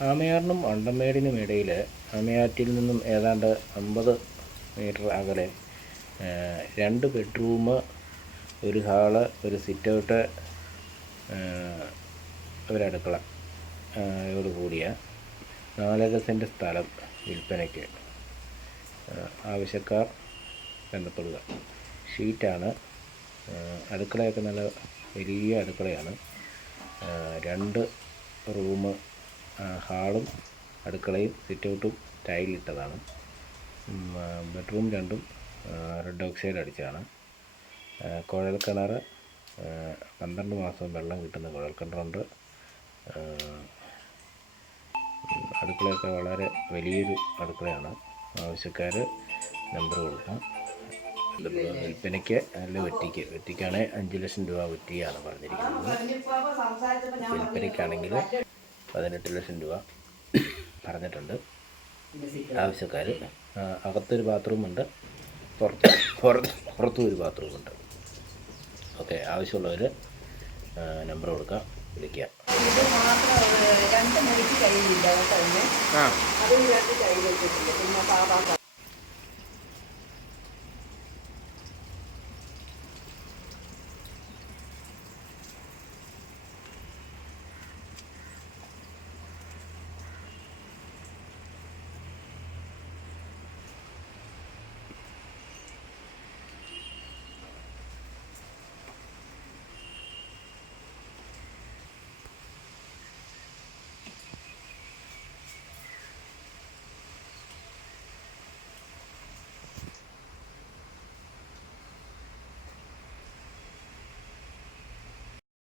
ആമയാറിനും അണ്ടമേടിനും ഇടയിൽ ആമയാറ്റിൽ നിന്നും ഏതാണ്ട് അമ്പത് മീറ്റർ അകലെ രണ്ട് ബെഡ്റൂം ഒരു ഹാൾ ഒരു സിറ്റൗട്ട് ഒരടുക്കള യോട് കൂടിയ നാലര സെന്റ് സ്ഥലം വിൽപ്പനയ്ക്ക് ആവശ്യക്കാർ ബന്ധപ്പെടുക. ഷീറ്റാണ് അടുക്കളയൊക്കെ നല്ല വലിയ അടുക്കളയാണ് രണ്ട് റൂം ഹാളും അടുക്കളയും സിറ്റൗട്ടും ടൈലിട്ടതാണ്. ബെഡ്റൂം രണ്ടും റെഡ് ഓക്സൈഡ് അടിച്ചതാണ്. കുഴൽ ആ, പന്ത്രണ്ട് മാസം വെള്ളം കിട്ടുന്ന കുഴൽക്കിണറുണ്ട് കിണറുണ്ട്. അടുക്കളയൊക്കെ വളരെ വലിയൊരു അടുക്കളയാണ്. ആവശ്യക്കാർ നമ്പർ കൊടുക്കാം. വിൽപ്പനയ്ക്ക് അല്ല വെറ്റിക്ക് വെറ്റിക്കാണെങ്കിൽ അഞ്ച് ലക്ഷം രൂപ വെറ്റിയാണ് പറഞ്ഞിരിക്കുന്നത്. വിൽപ്പനയ്ക്കാണെങ്കിൽ പതിനെട്ട് ലക്ഷം രൂപ പറഞ്ഞിട്ടുണ്ട്. ആവശ്യക്കാർ അകത്തൊരു ബാത്റൂമുണ്ട് പുറത്ത് പുറത്ത് പുറത്തും ഒരു ബാത്റൂമുണ്ട് ഓക്കെ ആവശ്യമുള്ളവർ നമ്പർ കൊടുക്കാം. വിളിക്കുക രണ്ട്. ആ.